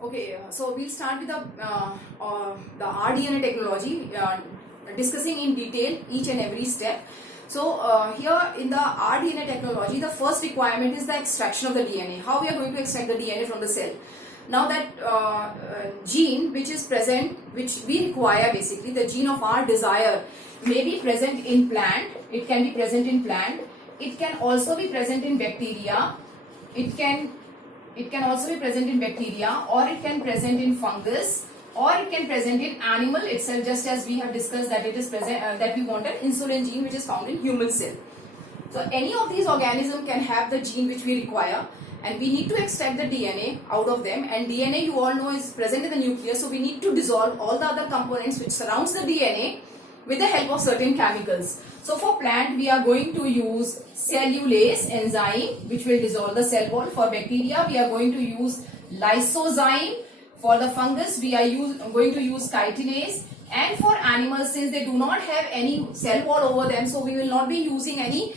Okay, so we'll start with the rDNA technology, discussing in detail each and every step. So here in the rDNA technology, the first requirement is the extraction of the DNA. How we are going to extract the DNA from the cell? Now that gene which is present, which we require, basically the gene of our desire, may be present in plant. It can be present in plant. It can also be present in bacteria. It can also be present in bacteria, or it can present in fungus, or it can present in animal itself, just as we have discussed that it is present that we want an insulin gene which is found in human cell. So any of these organisms can have the gene which we require, and we need to extract the DNA out of them. And DNA, you all know, is present in the nucleus, so we need to dissolve all the other components which surrounds the DNA with the help of certain chemicals. So for plant, we are going to use cellulase enzyme which will dissolve the cell wall. For bacteria, we are going to use lysozyme. For the fungus, we are going to use chitinase. And for animals, since they do not have any cell wall over them, so we will not be using any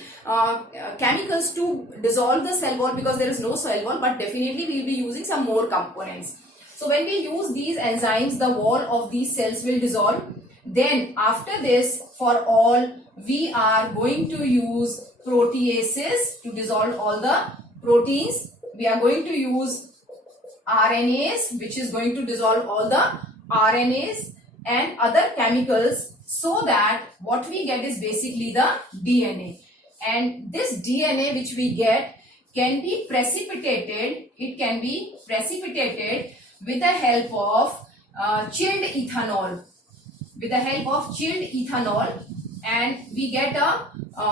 chemicals to dissolve the cell wall, because there is no cell wall, but definitely we will be using some more components. So when we use these enzymes, the wall of these cells will dissolve. Then after this, for all, we are going to use proteases to dissolve all the proteins. We are going to use RNase, which is going to dissolve all the RNAs and other chemicals, so that what we get is basically the DNA. And this DNA which we get can be precipitated. It can be precipitated with the help of chilled ethanol. With the help of chilled ethanol, and we get a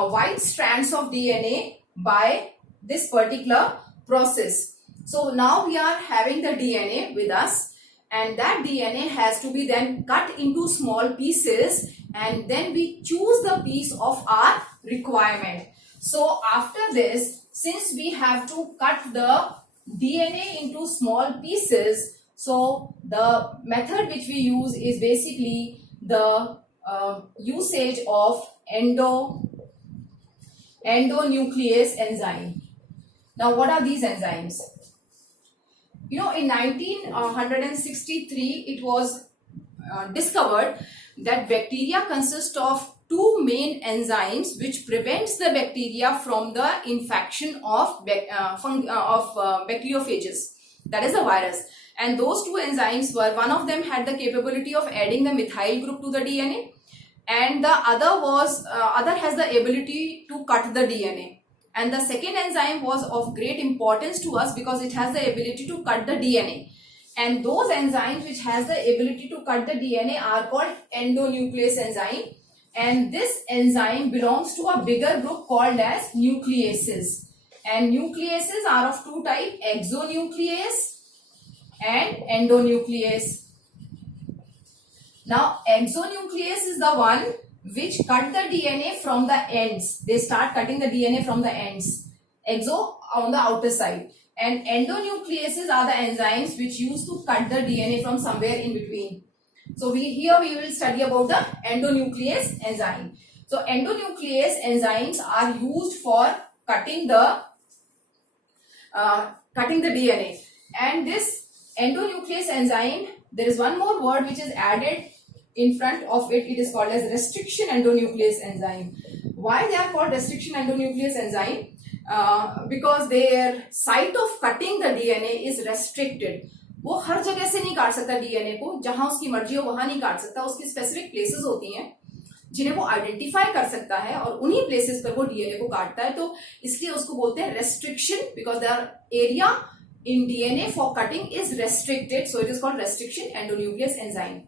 white strands of DNA by this particular process. So now we are having the DNA with us, and that DNA has to be then cut into small pieces, and then we choose the piece of our requirement. So after this, since we have to cut the DNA into small pieces, so the method which we use is basically the usage of endonuclease enzyme. Now, what are these enzymes? You know, in 1963, it was discovered that bacteria consist of two main enzymes which prevents the bacteria from the infection of bacteriophages, that is the virus. And those two enzymes were, one of them had the capability of adding the methyl group to the DNA, and the other has the ability to cut the DNA. And the second enzyme was of great importance to us because it has the ability to cut the DNA. And those enzymes which has the ability to cut the DNA are called endonuclease enzyme. And this enzyme belongs to a bigger group called as nucleases. And nucleases are of two types, exonuclease and endonuclease. Now, exonuclease is the one which cut the DNA from the ends. They start cutting the DNA from the ends. Exo on the outer side. And endonucleases are the enzymes which used to cut the DNA from somewhere in between. So here we will study about the endonuclease enzyme. So endonuclease enzymes are used for cutting the DNA. And this endonuclease enzyme, there is one more word which is added in front of it. It is called as restriction endonuclease enzyme. Why they are called restriction endonuclease enzyme? Because their site of cutting the DNA is restricted. वो हर जगह से नहीं काट सकता DNA को, जहां उसकी मर्जी हो वहां नहीं काट सकता. उसकी स्पेसिफिक प्लेसेस होती हैं जिन्हें वो आइडेंटिफाई कर सकता है, और उन्हीं प्लेसेस पर वो डीएनए को काटता है. तो इसलिए उसको बोलते हैं restriction, because their area in DNA for cutting is restricted, so it is called restriction endonuclease enzyme.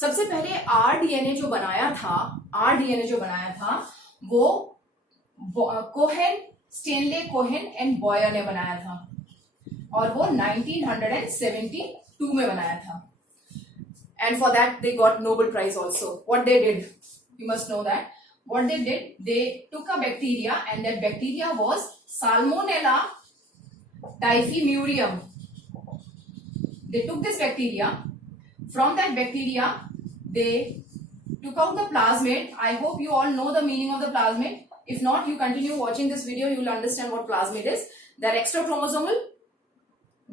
सबसे पहले rDNA जो बनाया था वो Cohen, Stanley Cohen and Boyer ने बनाया था, और वो 1972 में बनाया था. And for that they got Nobel Prize also. What they did, you must know that. What they did, they took a bacteria, and that bacteria was Salmonella typhimurium. They took this bacteria. From that bacteria, they took out the plasmid. I hope you all know the meaning of the plasmid. If not, you continue watching this video, you will understand what plasmid is. They are extra chromosomal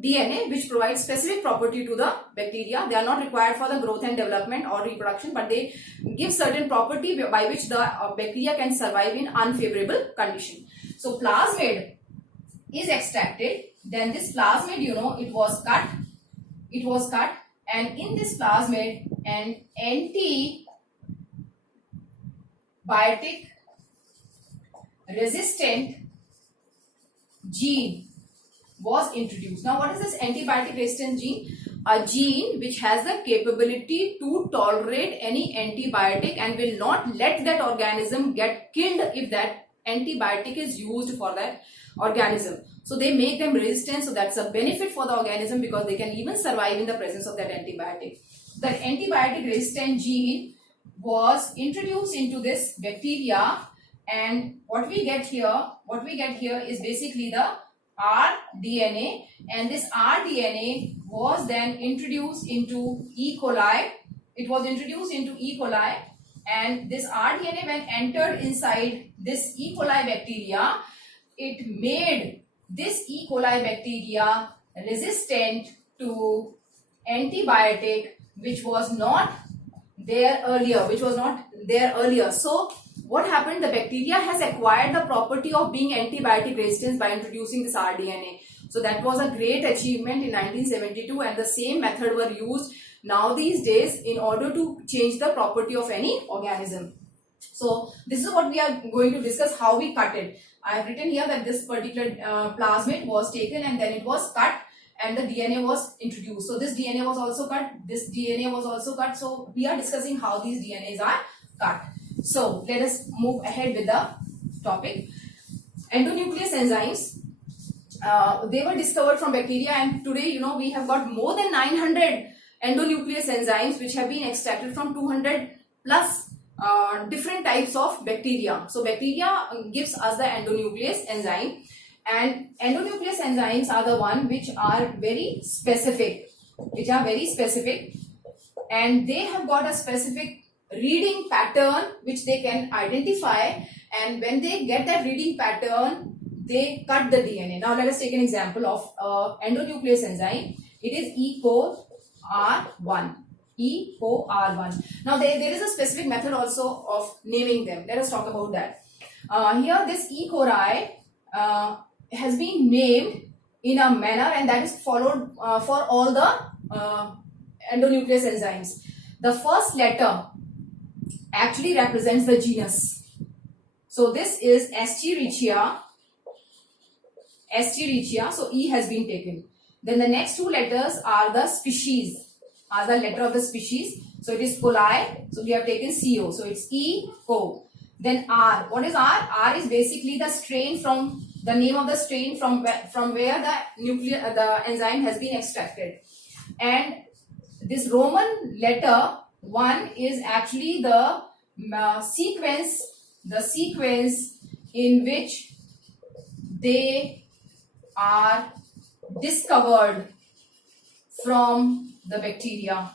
DNA which provides specific property to the bacteria. They are not required for the growth and development or reproduction, but they give certain property by which the bacteria can survive in unfavorable condition. So plasmid is extracted. Then this plasmid, you know, it was cut, and in this plasmid an antibiotic resistant gene was introduced. Now what is this antibiotic resistant gene? A gene which has the capability to tolerate any antibiotic and will not let that organism get killed if that antibiotic is used for that organism. So they make them resistant, so that's a benefit for the organism because they can even survive in the presence of that antibiotic. That antibiotic resistant gene was introduced into this bacteria, and what we get here is basically the rDNA, and this rDNA was then introduced into E. coli. It was introduced into E. coli, and this rDNA, when entered inside this E. coli bacteria, it made this E. coli bacteria resistant to antibiotic which was not there earlier. So what happened? The bacteria has acquired the property of being antibiotic resistant by introducing this rDNA. So that was a great achievement in 1972, and the same method were used now these days in order to change the property of any organism. So this is what we are going to discuss, how we cut it. I have written here that this particular plasmid was taken and then it was cut and the DNA was introduced. So this DNA was also cut, this DNA was also cut. So we are discussing how these DNAs are cut. So let us move ahead with the topic. Endonuclease enzymes, they were discovered from bacteria, and today, you know, we have got more than 900 endonuclease enzymes which have been extracted from 200 plus different types of bacteria. So bacteria gives us the endonuclease enzyme, and endonuclease enzymes are the one which are very specific, and they have got a specific reading pattern which they can identify, and when they get that reading pattern, they cut the DNA. Now let us take an example of endonuclease enzyme. It is EcoR1. Now there is a specific method also of naming them. Let us talk about that. Here this E. coli has been named in a manner, and that is followed for all the endonuclease enzymes. The first letter actually represents the genus. So this is Escherichia. So E has been taken. Then the next two letters are the species, are the letter of the species. So it is coli. So we have taken CO. So it's E, co. Then R. What is R? R is basically the strain, from the name of the strain from where the enzyme has been extracted. And this Roman letter 1 is actually the sequence in which they are discovered from the bacteria.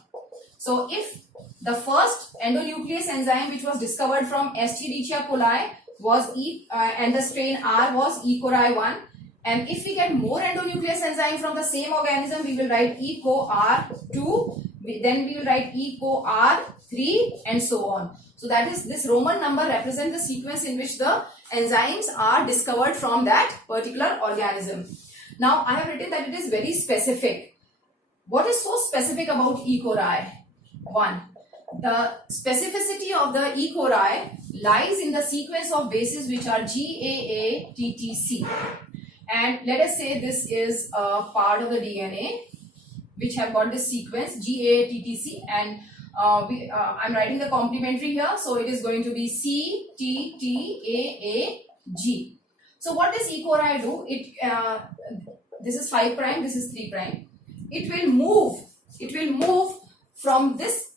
So if the first endonuclease enzyme which was discovered from Escherichia coli was E and the strain R was E. coli 1, and if we get more endonuclease enzyme from the same organism, we will write E. co-R2, then we will write E. co-R3, and so on. So that is, this Roman number represents the sequence in which the enzymes are discovered from that particular organism. Now I have written that it is very specific. What is so specific about E. coli? 1. The specificity of the E. coli lies in the sequence of bases which are GAA-TTC. And let us say this is a part of the DNA which have got this sequence GAA-TTC, and I'm writing the complementary here, so it is going to be CTTAAG. So what does E. coli do? This is 5 prime, this is 3 prime. It will move from this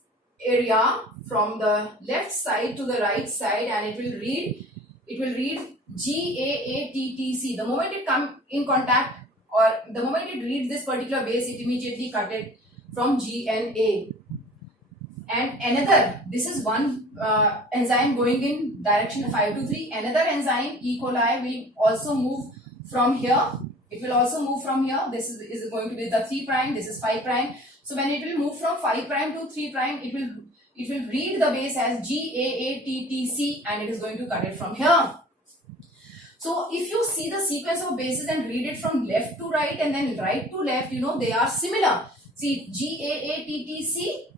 area, from the left side to the right side, and it will read GAA-TTC. The moment it comes in contact, or the moment it reads this particular base, it immediately cut it from GNA. And another, this is one enzyme going in direction 5 to 3. Another enzyme, E. coli, will also move from here It will also move from here. This is going to be the 3 prime. This is 5 prime. So when it will move from 5 prime to 3 prime, it will read the base as GAATTC, and it is going to cut it from here. So if you see the sequence of bases and read it from left to right and then right to left, you know they are similar. See, GAATTC,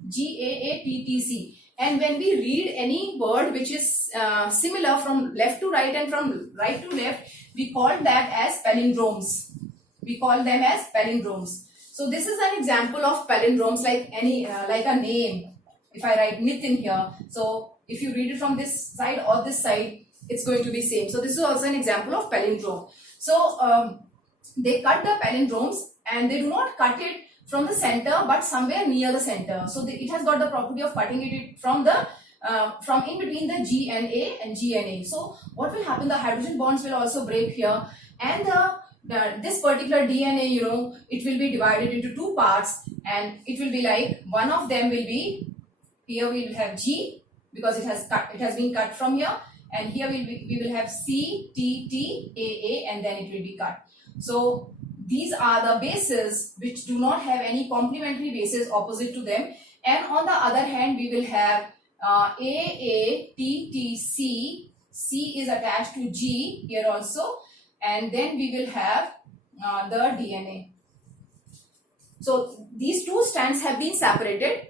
GAATTC. And when we read any word which is similar from left to right and from right to left, we call that as palindromes. We call them as palindromes. So this is an example of palindromes, like a name. If I write Nitin here, so if you read it from this side or this side, it's going to be same. So this is also an example of palindrome. So they cut the palindromes, and they do not cut it from the center but somewhere near the center. So it has got the property of cutting it from in between the G and A and G and A. So what will happen? The hydrogen bonds will also break here, and this particular DNA, you know, it will be divided into 2 parts, and it will be like one of them will be, here we will have G because it has been cut from here, and here we will have C, T, T, A, and then it will be cut. So these are the bases which do not have any complementary bases opposite to them, and on the other hand we will have A, T, T, C. C is attached to G here also, and then we will have the DNA. So these 2 strands have been separated,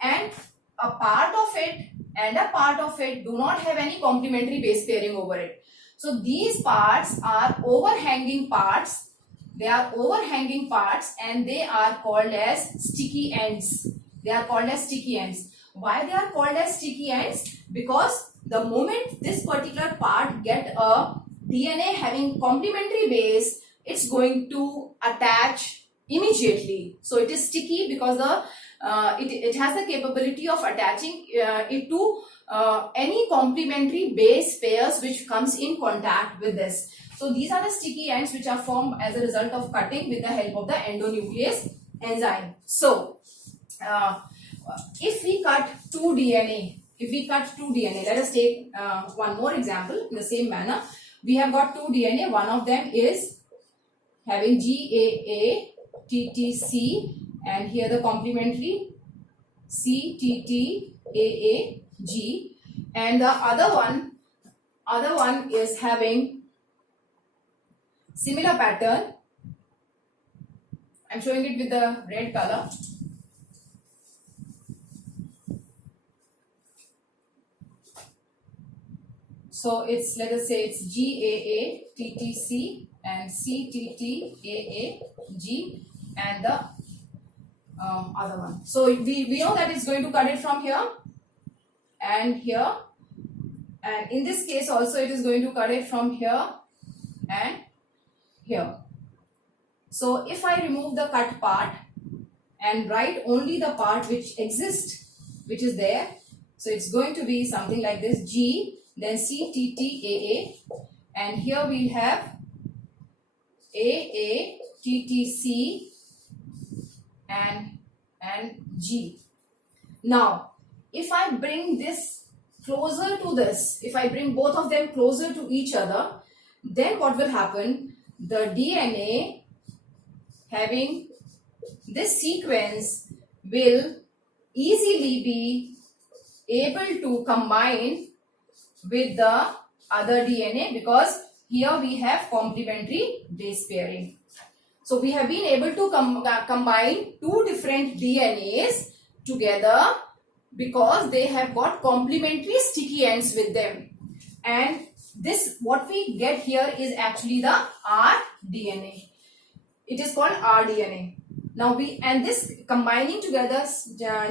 and a part of it and a part of it do not have any complementary base pairing over it. So these parts are overhanging parts. They are overhanging parts, and they are called as sticky ends. They are called as sticky ends. Why they are called as sticky ends? Because the moment this particular part get a DNA having complementary base, it's going to attach immediately. So it is sticky because it has the capability of attaching it to any complementary base pairs which comes in contact with this. So these are the sticky ends which are formed as a result of cutting with the help of the endonuclease enzyme. So if we cut 2 DNA, let us take one more example in the same manner. We have got 2 DNA. One of them is having GAATTC, and here the complementary CTTAAG, and the other one is having similar pattern. I'm showing it with the red color. So it's, let us say it's GAATTC and CTTAAG and the other one. So we know that it's going to cut it from here and here, and in this case also it is going to cut it from here and here. So if I remove the cut part and write only the part which exists, which is there, so it's going to be something like this: G, then C, T, T, A, A, and here we'll have A, A, T, T, C, and G. Now, if I bring this closer to this, if I bring both of them closer to each other, then what will happen? The DNA having this sequence will easily be able to combine with the other DNA, because here we have complementary base pairing. So we have been able to combine 2 different DNAs together because they have got complementary sticky ends with them. And this, what we get here is actually the rDNA. It is called rDNA. Now this combining together,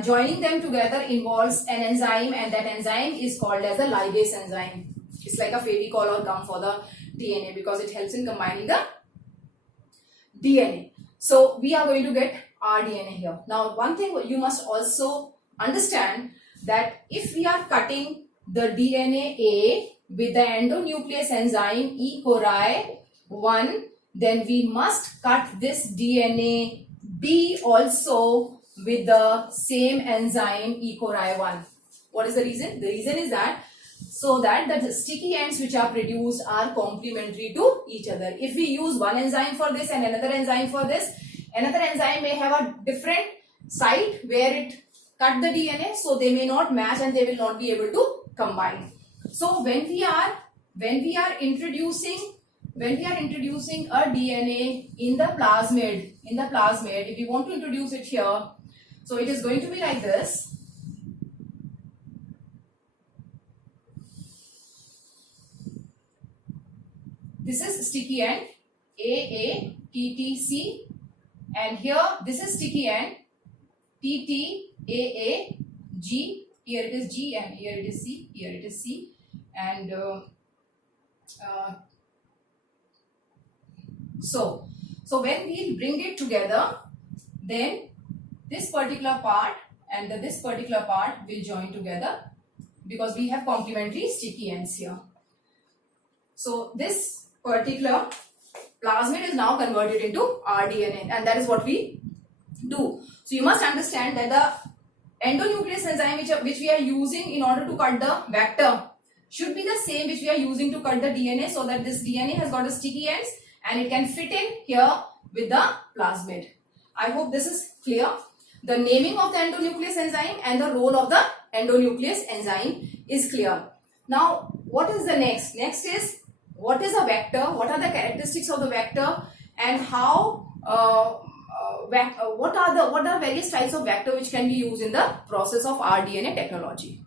joining them together involves an enzyme, and that enzyme is called as a ligase enzyme. It's like a Fevicol or gum for the DNA because it helps in combining the DNA. So we are going to get rDNA here. Now one thing you must also understand, that if we are cutting the DNA A with the endonuclease enzyme E. coli 1, then we must cut this DNA B also with the same enzyme E. coli 1. What is the reason? The reason is that so that the sticky ends which are produced are complementary to each other. If we use one enzyme for this and another enzyme for this, another enzyme may have a different site where it cut the DNA, so they may not match and they will not be able to combine. So when we are introducing a DNA in the plasmid, if we want to introduce it here, so it is going to be like this. This is sticky end AATTC, and here this is sticky end TTAAG. Here it is G and here it is C. Here it is C, and so when we bring it together, then this particular part and this particular part will join together because we have complementary sticky ends here. So this particular plasmid is now converted into rDNA, and that is what we do. So you must understand that the endonuclease enzyme which we are using in order to cut the vector should be the same which we are using to cut the DNA, so that this DNA has got a sticky ends and it can fit in here with the plasmid. I hope this is clear. The naming of the endonuclease enzyme and the role of the endonuclease enzyme is clear. Now what is the next? Next is, what is a vector? What are the characteristics of the vector, and how what are various types of vector which can be used in the process of rDNA technology?